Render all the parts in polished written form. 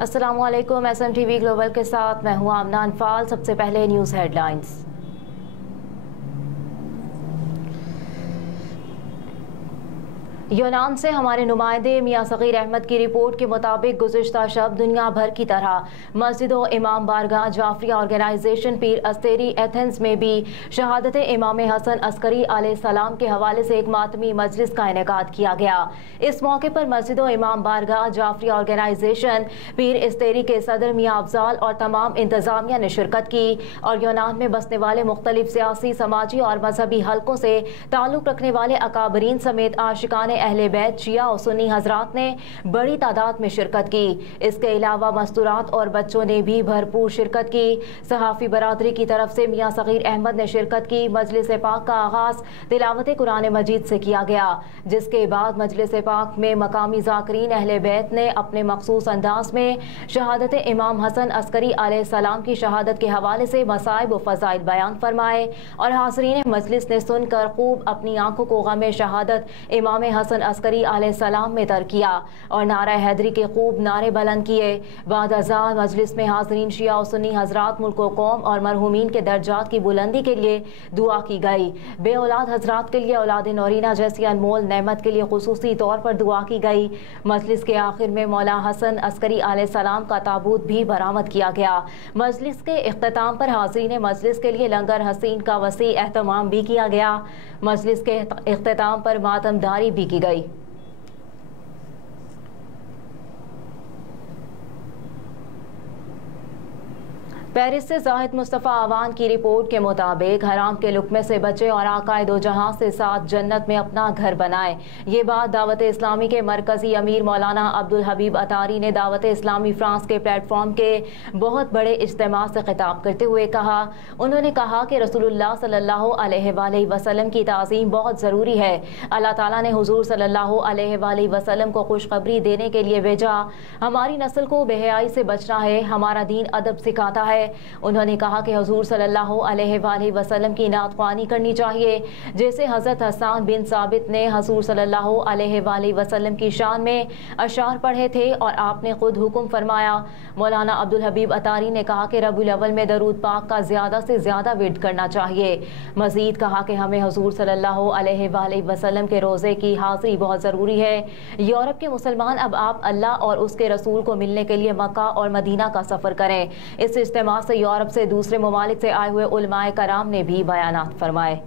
السلام علیکم، SMTV global کے ساتھ میں ہوں آمنہ انفال۔ سب سے پہلے نیوز ہیڈ لائنز۔ یونان سے ہمارے نمائندے میاں صغیر احمد کی رپورٹ کے مطابق گزشتہ شب دنیا بھر کی طرح مسجد و امام بارگاہ جعفریہ آرگنائزیشن پیر استیری ایتھنز میں بھی شہادت امام حسن عسکری علیہ السلام کے حوالے سے ایک ماتمی مجلس کا انعقاد کیا گیا۔ اس موقع پر مسجد و امام بارگاہ جعفریہ آرگنائزیشن پیر استیری کے صدر میاں افضال اور تمام انتظامیہ نے شرکت کی اور یونان میں بسنے والے مختلف سیاسی، سماجی اور مذہبی حلقوں سے تعلق رکھنے والے اکابرین سمیت عاشقان اہل بیت، شیعہ اور سنی حضرات نے بڑی تعداد میں شرکت کی۔ اس کے علاوہ مستورات اور بچوں نے بھی بھرپور شرکت کی۔ صحافی برادری کی طرف سے میاں صغیر احمد نے شرکت کی۔ مجلس پاک کا آغاز تلاوت قرآن مجید سے کیا گیا، جس کے بعد مجلس پاک میں مقامی ذاکرین اہل بیت نے اپنے مخصوص انداز میں شہادت امام حسن عسکری علیہ السلام کی شہادت کے حوالے سے مصائب و فضائل بیان فرمائے اور حاضرین مجلس نے سن کر خوب اپنی آنکھوں کو غم شہادت امام حسن عسکری علیہ السلام میں تر کیا اور نعرہ حیدری کے خوب نعرے بلند کیے۔ بعد ازاں مجلس میں حاضرین شیعہ و سنی حضرات ملک و قوم اور مرحومین کے درجات کی بلندی کے لیے دعا کی گئی۔ بے اولاد حضرات کے لیے اولاد نورینہ جیسی انمول نعمت کے لیے خصوصی طور پر دعا کی گئی۔ مجلس کے آخر میں مولا حسن عسکری علیہ السلام کا تابوت بھی برآمد کیا گیا۔ مجلس کے اختتام پر حاضرین مجلس کے لیے لنگر حسین کا وسیع اہتمام بھی کیا گیا۔ مجلس کے اختتام پر ماتم داری بھی کی گئی۔ پیرس سے زاہد مصطفیٰ عوان کی رپورٹ کے مطابق حرام کے لقمے سے بچے اور آقائے دو جہاں سے ساتھ جنت میں اپنا گھر بنائے۔ یہ بات دعوت اسلامی کے مرکزی امیر مولانا عبدالحبیب اتاری نے دعوت اسلامی فرانس کے پلیٹ فارم کے بہت بڑے اجتماع سے خطاب کرتے ہوئے کہا۔ انہوں نے کہا کہ رسول اللہ صلی اللہ علیہ وآلہ وسلم کی تعظیم بہت ضروری ہے۔ اللہ تعالیٰ نے حضور صلی اللہ علیہ وآلہ وسلم کو خوشخبری دینے کے لیے بھیجا۔ ہماری نسل کو بے حیائی سے بچنا ہے، ہمارا دین ادب سکھاتا ہے۔ انہوں نے کہا کہ حضور صلی اللہ علیہ وآلہ وسلم کی نعت خوانی کرنی چاہیے، جیسے حضرت حسان بن ثابت نے حضور صلی اللہ علیہ وآلہ وسلم کی شان میں اشعار پڑھے تھے اور آپ نے خود حکم فرمایا۔ مولانا عبدالحبیب اتاری نے کہا کہ ربیع الاول میں درود پاک کا زیادہ سے زیادہ ورد کرنا چاہیے۔ مزید کہا کہ ہمیں حضور صلی اللہ علیہ وآلہ وسلم کے روزے کی حاضری بہت ضروری ہے۔ یورپ کے مسلمان اب آپ اللہ اور اس کے رسول کو ملنے کے لیے مکہ اور مدینہ کا سفر کریں۔ اس اجتماع سے یورپ سے دوسرے ممالک سے آئے ہوئے علماء کرام نے بھی بیانات فرمائے۔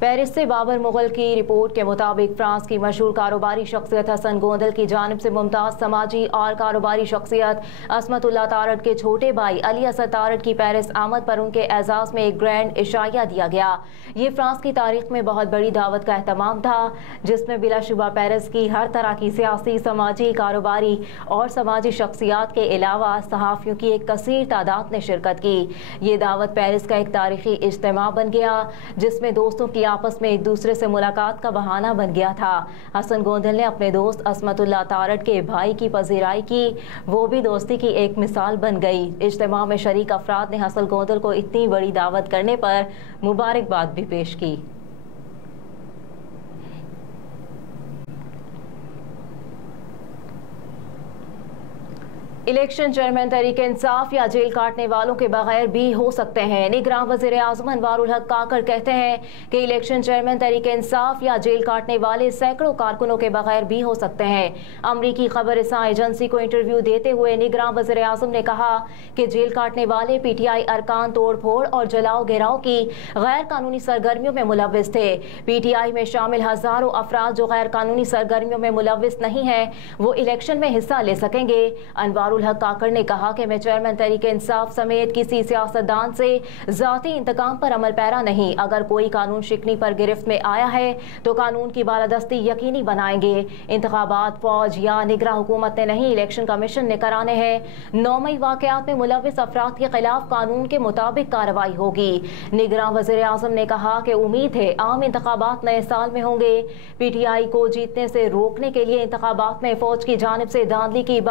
پیرس سے بابر مغل کی رپورٹ کے مطابق فرانس کی مشہور کاروباری شخصیت حسن گوندل کی جانب سے ممتاز سماجی اور کاروباری شخصیت عصمت اللہ تارڑ کے چھوٹے بھائی علی اصد تارڑ کی پیرس آمد پر ان کے اعزاز میں ایک گرینڈ عشائیہ دیا گیا۔ یہ فرانس کی تاریخ میں بہت بڑی دعوت کا اہتمام تھا، جس میں بلا شبہ پیرس کی ہر طرح کی سیاسی، سماجی، کاروباری اور سماجی شخصیات کے علاوہ صحافیوں کی ایک کثیر تعداد نے شرکت کی۔ یہ دعوت پیرس کا ایک تاریخی اجتماع بن گیا، جس میں دوستوں کی آپس میں ایک دوسرے سے ملاقات کا بہانہ بن گیا تھا۔ حسن گوندل نے اپنے دوست عصمت اللہ تارڑ کے بھائی کی پذیرائی کی، وہ بھی دوستی کی ایک مثال بن گئی۔ اجتماع میں شریک افراد نے حسن گوندل کو اتنی بڑی دعوت کرنے پر مبارکباد بھی پیش کی۔ الیکشن چیئرمین تحریک انصاف یا جیل کاٹنے والوں کے بغیر بھی ہو سکتے ہیں۔ نگراں وزیر اعظم انوار الحق کاکڑ کہتے ہیں کہ الیکشن چیئرمین تحریک انصاف یا جیل کاٹنے والے سینکڑوں کارکنوں کے بغیر بھی ہو سکتے ہیں۔ امریکی خبر رساں ایجنسی کو انٹرویو دیتے ہوئے نگراں وزیر اعظم نے کہا کہ جیل کاٹنے والے پی ٹی آئی ارکان توڑ پھوڑ اور جلاؤ گھیراؤ کی غیر قانونی سرگرمیوں میں ملوث تھے۔ پی ٹی آئی میں شامل ہزاروں افراد جو غیر قانونی سرگرمیوں میں ملوث نہیں ہیں، وہ الیکشن میں حصہ لے سکیں گے۔ انوار الحق کاکڑ نے کہا کہ میں چیئرمین تحریک انصاف سمیت کسی سیاستدان سے ذاتی انتقام پر عمل پیرا نہیں۔ اگر کوئی قانون شکنی پر گرفت میں آیا ہے تو قانون کی بالادستی یقینی بنائیں گے۔ انتخابات فوج یا نگراں حکومت نے نہیں، الیکشن کمیشن نے کرانے ہیں۔ 9 مئی واقعات میں ملوث افراد کے خلاف قانون کے مطابق کارروائی ہوگی۔ نگراں وزیر اعظم نے کہا کہ امید ہے عام انتخابات نئے سال میں ہوں گے۔ پی ٹی آئی کو جیتنے سے روکنے کے لیے انتخابات میں فوج کی جانب سے دھاندلی کی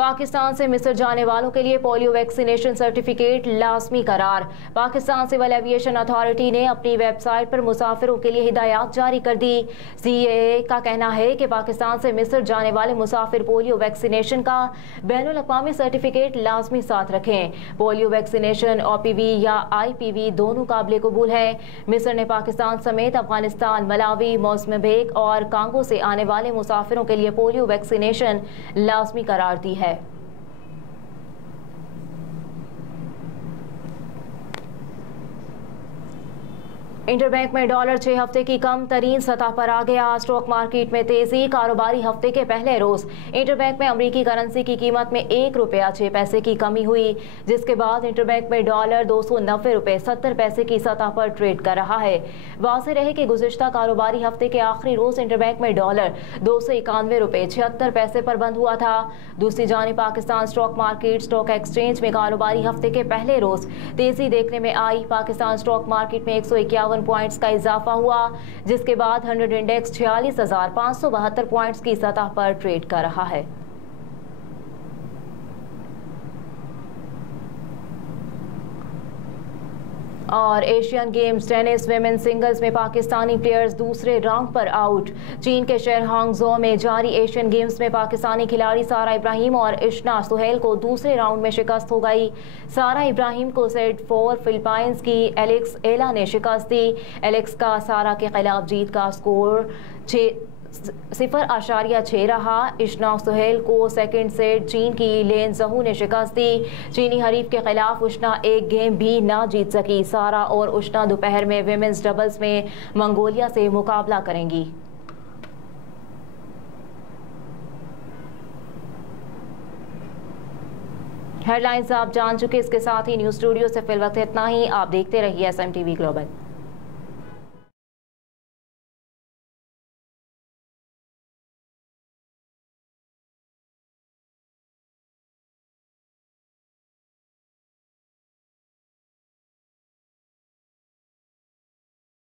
پاکستان سے مصر جانے والوں کے لیے پولیو ویکسینیشن سرٹیفکیٹ لازمی قرار۔ پاکستان سول ایویشن اتھارٹی نے اپنی ویب سائٹ پر مسافروں کے لیے ہدایات جاری کر دی۔ CAA کا کہنا ہے کہ پاکستان سے مصر جانے والے مسافر پولیو ویکسینیشن کا بین الاقوامی سرٹیفکیٹ لازمی ساتھ رکھیں۔ پولیو ویکسینیشن OPV یا IPV دونوں قابل قبول ہیں۔ مصر نے پاکستان سمیت افغانستان، ملاوی، موزمبیق اور کانگو سے آنے والے مسافروں کے لیے پولیو ویکسینیشن لازمی قرار دی ہے۔ انٹر بینک میں ڈالر 6 ہفتے کی کم ترین سطح پر آ گیا۔ اسٹاک مارکیٹ میں تیزی۔ کاروباری ہفتے کے پہلے روز انٹر بینک میں امریکی کرنسی کی قیمت میں 1 روپیہ 6 پیسے کی کمی ہوئی، جس کے بعد انٹر بینک میں ڈالر 290 روپے 70 پیسے کی سطح پر ٹریڈ کر رہا ہے۔ واضح رہے کہ گزشتہ کاروباری ہفتے کے آخری روز انٹر بینک میں ڈالر 291 روپے 76 پیسے پر بند ہوا تھا۔ دوسری جانب Pakistan stock market stock exchange میں کاروباری ہفتے کے پہلے روز تیزی دیکھنے میں آئی۔ پاکستان اسٹاک مارکیٹ میں 151 پوائنٹس کا اضافہ ہوا، جس کے بعد 100 انڈیکس 46,572 پوائنٹس کی سطح پر ٹریڈ کر رہا ہے۔ اور Asian games tennis women singles میں پاکستانی پلیئرز دوسرے راؤنڈ پر آؤٹ۔ چین کے شہر ہانگزو میں جاری ایشین گیمز میں پاکستانی کھلاڑی سارہ ابراہیم اور اشنا سہیل کو دوسرے راؤنڈ میں شکست ہو گئی۔ سارہ ابراہیم کو سیٹ 4 فلپائنز کی ایلیکس ایلا نے شکست دی۔ ایلیکس کا سارہ کے خلاف جیت کا سکور 0.6 رہا۔ اشنا سہیل کو سیکنڈ سیٹ چین کی لین زہو نے شکست دی۔ چینی حریف کے خلاف اشنا ایک گیم بھی نہ جیت سکی۔ سارہ اور اشنا دوپہر میں ویمنز ڈبلز میں منگولیا سے مقابلہ کریں گی۔ ہیڈ لائنز آپ جان چکے، اس کے ساتھ ہی نیوز اسٹوڈیو سے فی الوقت اتنا ہی۔ آپ دیکھتے رہیے SMTV گلوبل۔